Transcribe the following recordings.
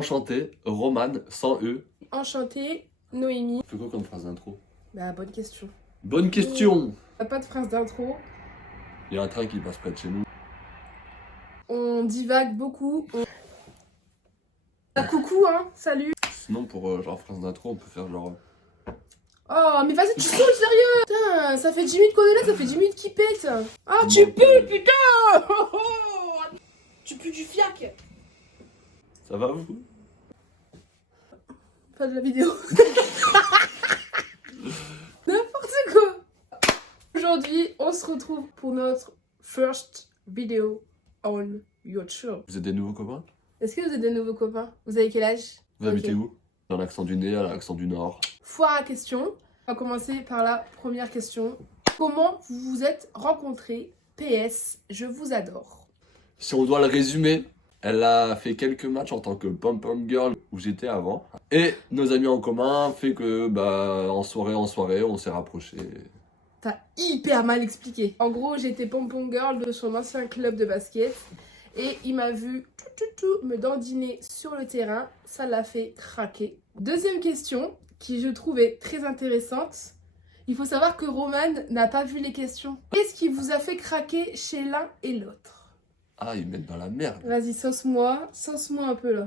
Enchanté, Roman, sans E. Enchanté, Noémie. Tu fais quoi comme phrase d'intro? Bah, bonne question. Bonne question! T'as pas de phrase d'intro. Il y a un train qui passe près de chez nous. On divague beaucoup. Ah, coucou, hein, salut. Sinon, pour genre phrase d'intro, on peut faire genre. Oh, mais vas-y, tu sautes, sérieux. Putain, ça fait 10 minutes qu'on est là, ça fait 10 minutes qu'il pète. Ah, tu pues, putain. Tu pues du fiac. Ça va vous? Pas de la vidéo. N'importe quoi. Aujourd'hui, on se retrouve pour notre first video on YouTube. Vous êtes des nouveaux copains? Est-ce que vous êtes des nouveaux copains? Vous avez quel âge? Vous habitez où? Dans l'accent du nez à l'accent du nord. Foire à question. On va commencer par la première question. Comment vous vous êtes rencontrés? PS, je vous adore. Si on doit le résumer, elle a fait quelques matchs en tant que pom-pom girl où j'étais avant. Et nos amis en commun fait que en soirée, on s'est rapprochés. T'as hyper mal expliqué. En gros, j'étais pom-pom girl de son ancien club de basket. Et il m'a vu me dandiner sur le terrain. Ça l'a fait craquer. Deuxième question, qui je trouvais très intéressante. Il faut savoir que Roman n'a pas vu les questions. Qu'est-ce qui vous a fait craquer chez l'un et l'autre? Ah, ils mettent dans la merde. Vas-y, sauce-moi un peu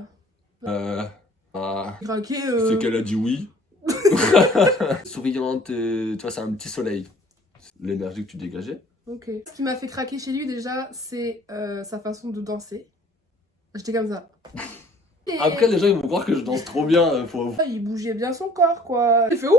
là. Craquer, C'est qu'elle a dit oui. Souriante, tu vois, c'est un petit soleil. L'énergie que tu dégageais. Ok. Ce qui m'a fait craquer chez lui déjà, c'est sa façon de danser. J'étais comme ça. Et... Après, les gens ils vont croire que je danse trop bien. il bougeait bien son corps, quoi. Il fait ouh.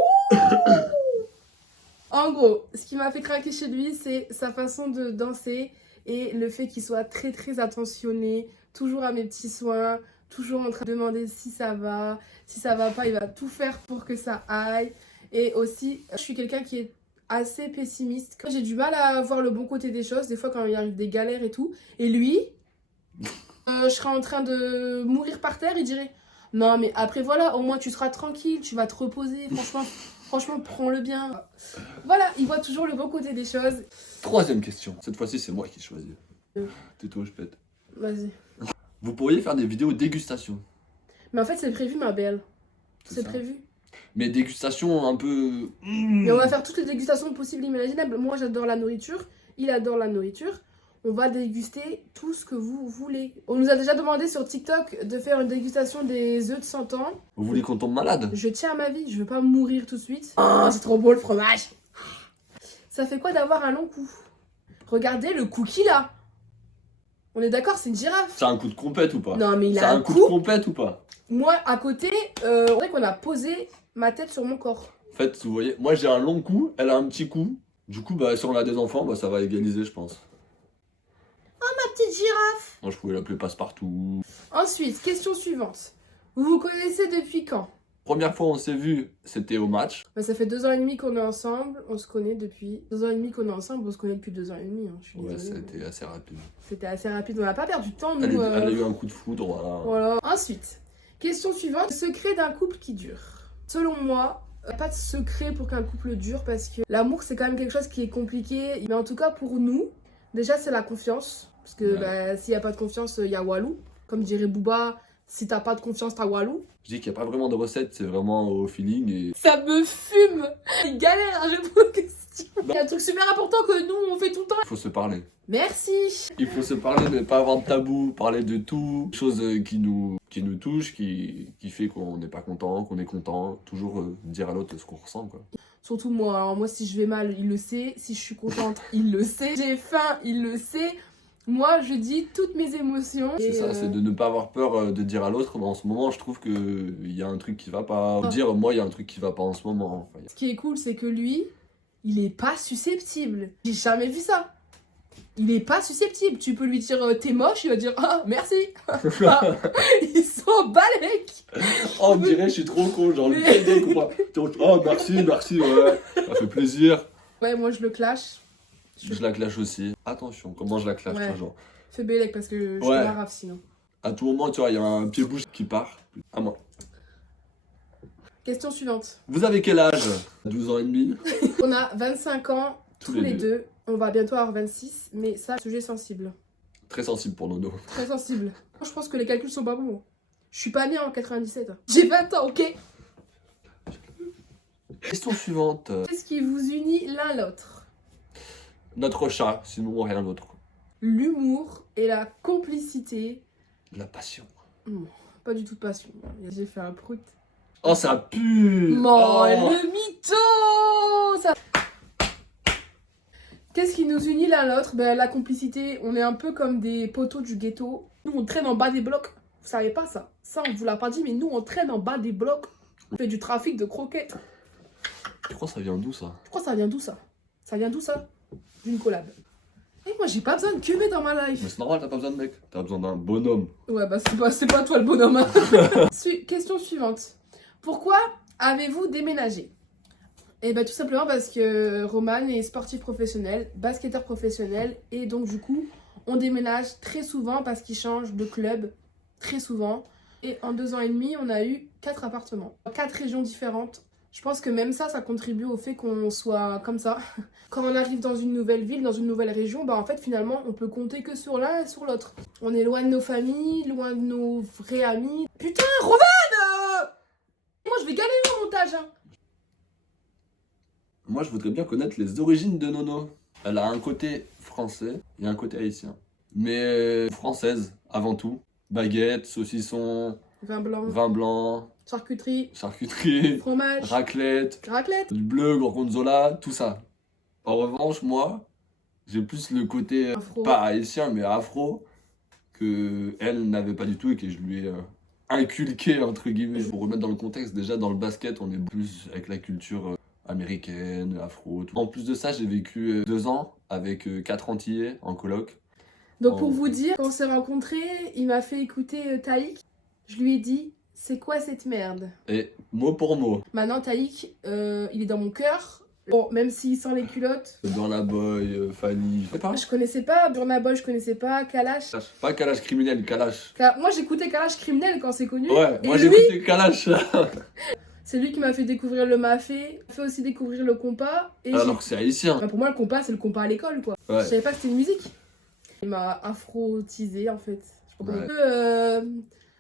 En gros, ce qui m'a fait craquer chez lui, c'est sa façon de danser et le fait qu'il soit très très attentionné, toujours à mes petits soins, toujours en train de demander si ça va. Si ça va pas, il va tout faire pour que ça aille. Et aussi, je suis quelqu'un qui est assez pessimiste. J'ai du mal à voir le bon côté des choses, des fois quand il arrive des galères et tout. Et lui, je serais en train de mourir par terre, il dirait non mais après voilà, au moins tu seras tranquille, tu vas te reposer, franchement prends-le bien. Voilà, il voit toujours le bon côté des choses. Troisième question. Cette fois-ci, c'est moi qui choisis. T'es toi, je pète. Vas-y. Vous pourriez faire des vidéos dégustation. Mais en fait c'est prévu ma belle. C'est ça. prévu. Mais dégustation un peu... Mais on va faire toutes les dégustations possibles et imaginables. Moi j'adore la nourriture, il adore la nourriture. On va déguster tout ce que vous voulez. On nous a déjà demandé sur TikTok de faire une dégustation des œufs de 100 ans. Vous voulez qu'on tombe malade? Je tiens à ma vie, je veux pas mourir tout de suite. Oh, c'est trop beau le fromage. Ça fait quoi d'avoir un long cou? Regardez le cou qu'il a. On est d'accord, c'est une girafe. C'est un coup de compète ou pas? Non mais il C'est a un coup de compète ou pas? Moi, à côté, on dirait qu'on a posé ma tête sur mon corps. En fait, vous voyez, moi j'ai un long cou, elle a un petit cou. Du coup, si on a des enfants, ça va égaliser, je pense. Ma petite girafe. Moi, je pouvais l'appeler Passe-Partout. Ensuite, question suivante. Vous vous connaissez depuis quand? Première fois on s'est vu, c'était au match. Ça fait 2 ans et demi qu'on est ensemble, on se connaît depuis 2 ans et demi qu'on est ensemble, on se connaît depuis 2 ans et demi. Hein. Je suis Ouais, désolée, c'était assez rapide. C'était assez rapide, on n'a pas perdu de temps, nous. Elle a eu un coup de foudre, voilà. Voilà. Ensuite, question suivante. Le secret d'un couple qui dure. Selon moi, il n'y a pas de secret pour qu'un couple dure parce que l'amour, c'est quand même quelque chose qui est compliqué. Mais en tout cas, pour nous, déjà, c'est la confiance. Parce que s'il n'y a pas de confiance, il y a Walou. Comme dirait Booba, si t'as pas de confiance, t'as Walou. Je dis qu'il n'y a pas vraiment de recette, c'est vraiment au feeling et... Ça me fume. Il galère à répondre aux questions. Il y a un truc super important que nous, on fait tout le temps. Il faut se parler. Merci. Il faut se parler, ne pas avoir de tabou, parler de tout. Chose qui nous touche, qui fait qu'on n'est pas content, qu'on est content. Toujours dire à l'autre ce qu'on ressent, quoi. Surtout moi. Alors moi, si je vais mal, il le sait. Si je suis contente, il le sait. J'ai faim, il le sait. Moi, je dis toutes mes émotions. C'est ça, c'est de ne pas avoir peur de dire à l'autre. En ce moment, je trouve qu'il y a un truc qui va pas. Dire, moi, il y a un truc qui va pas en ce moment. Enfin, Ce qui est cool, c'est que lui, il est pas susceptible. J'ai jamais vu ça. Il est pas susceptible. Tu peux lui dire t'es moche, il va dire ah merci. Il s'en balèque. Oh, on dirait, je suis trop con, genre le PD, quoi. Oh, merci, ouais. Ça fait plaisir. Ouais, moi, je le clash. Je la clash aussi. Attention, comment je la clash, Ouais. toi, genre. Fais bélec parce que je suis la raf sinon. À tout moment, tu vois, il y a un pied-bouche qui part. À moi. Question suivante. Vous avez quel âge? 12 ans et demi. On a 25 ans, tous les deux. On va bientôt avoir 26, mais ça, sujet sensible. Très sensible pour Nono. Très sensible. Je pense que les calculs sont pas bons. Je suis pas née en 97. J'ai 20 ans, ok? Question suivante. Qu'est-ce qui vous unit l'un l'autre? Notre chat, sinon rien d'autre. L'humour et la complicité. La passion. Non, pas du tout de passion. J'ai fait un prout. Oh, ça pue! Oh, Oh. le mytho ça... Qu'est-ce qui nous unit l'un l'autre? Ben, la complicité. On est un peu comme des poteaux du ghetto. Nous, on traîne en bas des blocs. Vous savez pas ça? Ça, on vous l'a pas dit, mais nous, on traîne en bas des blocs. On fait du trafic de croquettes. Tu crois que ça vient d'où ça? Je crois que ça vient d'où ça? Ça vient d'où ça? D'une collab. Et moi, j'ai pas besoin de cumé dans ma life. Mais c'est normal, t'as pas besoin de mec. T'as besoin d'un bonhomme. Ouais, bah c'est pas toi le bonhomme. Hein. Question suivante. Pourquoi avez-vous déménagé? Eh ben tout simplement parce que Roman est sportif professionnel, basketteur professionnel, et donc du coup, on déménage très souvent parce qu'il change de club très souvent. Et en 2 ans et demi, on a eu 4 appartements, 4 régions différentes. Je pense que même ça contribue au fait qu'on soit comme ça. Quand on arrive dans une nouvelle ville, dans une nouvelle région, bah en fait finalement on peut compter que sur l'un et sur l'autre. On est loin de nos familles, loin de nos vrais amis. Putain, Roman Moi je vais galérer au montage hein. Moi, je voudrais bien connaître les origines de Nono. Elle a un côté français et un côté haïtien. Mais française, avant tout. Baguette, saucisson, Vin blanc, charcuterie, charcuterie, fromage, raclette, raclette. du bleu, gorgonzola, tout ça. En revanche, moi, j'ai plus le côté, Afro. pas haïtien, mais afro, que elle n'avait pas du tout et que je lui ai inculqué, entre guillemets. Pour remettre dans le contexte, déjà dans le basket, on est plus avec la culture américaine, afro, tout. En plus de ça, j'ai vécu 2 ans avec 4 Antillais en coloc. Donc pour vous dire, quand on s'est rencontrés, il m'a fait écouter Taïk. Je lui ai dit, c'est quoi cette merde? Et mot pour mot. Maintenant Taïk, il est dans mon cœur. Bon, même s'il sent les culottes. Burna Boy, Fanny, je sais pas. Je connaissais pas Burna Boy, je connaissais pas Kalash. Pas Kalash criminel, Kalash. Moi j'écoutais Kalash criminel quand c'est connu. Ouais, Et moi lui, j'écoutais Kalash. c'est lui qui m'a fait découvrir le mafé, fait aussi découvrir le compas. Et Alors que c'est haïtien. Enfin, pour moi le compas c'est le compas à l'école quoi. Ouais. Je savais pas que c'était une musique. Il m'a afrotisé en fait. Je sais pas comment- Ouais.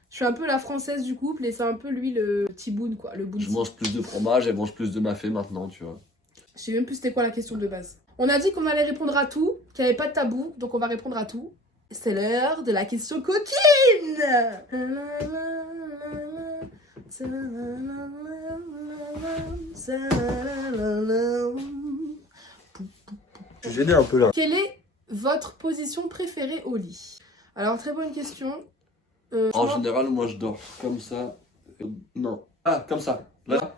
Je suis un peu la française du couple et c'est un peu lui le petit boon quoi, le boon. Je mange plus de fromage, elle mange plus de mafé maintenant, tu vois. Je sais même plus c'était quoi la question de base. On a dit qu'on allait répondre à tout, qu'il n'y avait pas de tabou, donc on va répondre à tout. C'est l'heure de la question coquine. Je suis gêné un peu là. Quelle est votre position préférée au lit? Alors très bonne question. En général, moi je dors comme ça. Non. Ah, comme ça. Là.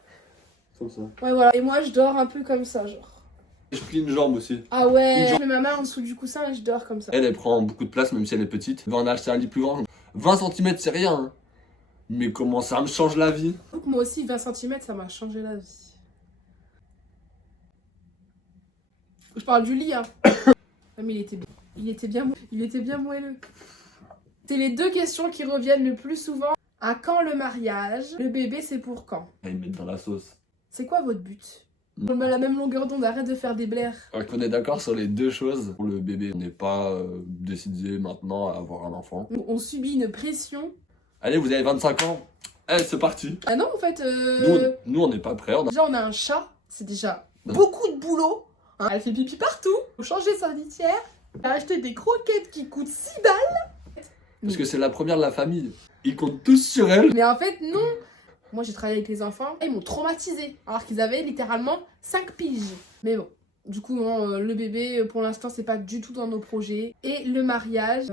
Comme ça. Ouais voilà. Et moi je dors un peu comme ça genre. Je plie une jambe aussi. Ah ouais. Je mets ma main en dessous du coussin et je dors comme ça. Elle prend beaucoup de place, même si elle est petite. On va en acheter un lit plus grand. 20 cm, c'est rien. Hein. Mais comment ça me change la vie? Donc moi aussi 20 cm ça m'a changé la vie. Je parle du lit hein. Mais il était bien moelleux. C'est les 2 questions qui reviennent le plus souvent. À quand le mariage? Le bébé c'est pour quand? À y mettre dans la sauce. C'est quoi votre but? On a la même longueur d'onde, arrête de faire des blaires. Alors qu'on est d'accord sur les 2 choses. Pour le bébé, on n'est pas décidé maintenant à avoir un enfant. On subit une pression. Allez, vous avez 25 ans. Eh, c'est parti. Ah non en fait, Nous, on n'est pas prêts. déjà on a un chat, c'est déjà beaucoup de boulot. Hein, elle fait pipi partout. Faut changer sa litière. Elle a acheté des croquettes qui coûtent 6 balles. Parce que c'est la première de la famille. Ils comptent tous sur elle. Mais en fait non. Moi j'ai travaillé avec les enfants et ils m'ont traumatisé alors qu'ils avaient littéralement 5 piges. Mais bon, du coup non, le bébé pour l'instant c'est pas du tout dans nos projets. Et le mariage,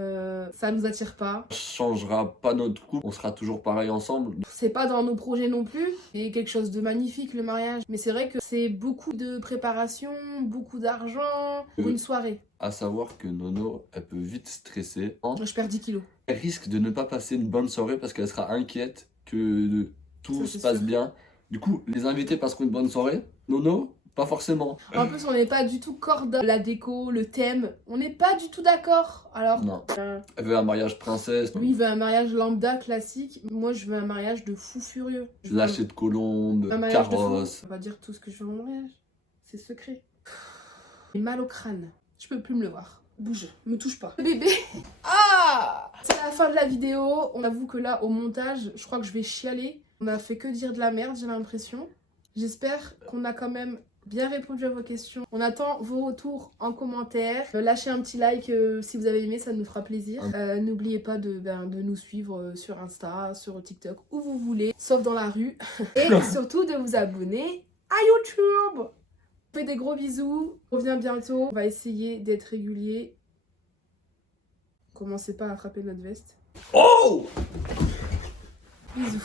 ça nous attire pas. Ça changera pas notre couple. On sera toujours pareil ensemble. C'est pas dans nos projets non plus. C'est quelque chose de magnifique le mariage. Mais c'est vrai que c'est beaucoup de préparation, beaucoup d'argent pour une soirée. À savoir que Nono, elle peut vite stresser. Je perds 10 kilos. Elle risque de ne pas passer une bonne soirée parce qu'elle sera inquiète que tout Ça, se c'est passe sûr. bien. Du coup, les invités passeront une bonne soirée. Nono, pas forcément. En plus, on n'est pas du tout corda. La déco, le thème, on n'est pas du tout d'accord. Alors, Non. Elle veut un mariage princesse. lui, il veut un mariage lambda classique. Moi, je veux un mariage de fou furieux. Je veux Lâcher de colombe, un mariage de fou. carrosse. On va dire tout ce que je veux à mon mariage. C'est secret. J'ai mal au crâne. Je peux plus me le voir. Bouge, me touche pas. Le bébé. Ah! C'est la fin de la vidéo. On avoue que là, au montage, je crois que je vais chialer. On a fait que dire de la merde, j'ai l'impression. J'espère qu'on a quand même bien répondu à vos questions. On attend vos retours en commentaire. Lâchez un petit like si vous avez aimé, ça nous fera plaisir. N'oubliez pas de nous suivre sur Insta, sur TikTok, où vous voulez, sauf dans la rue. Et surtout de vous abonner à YouTube. On fait des gros bisous. On revient bientôt. On va essayer d'être régulier. Commencez pas à attraper notre veste. Oh! Bisous.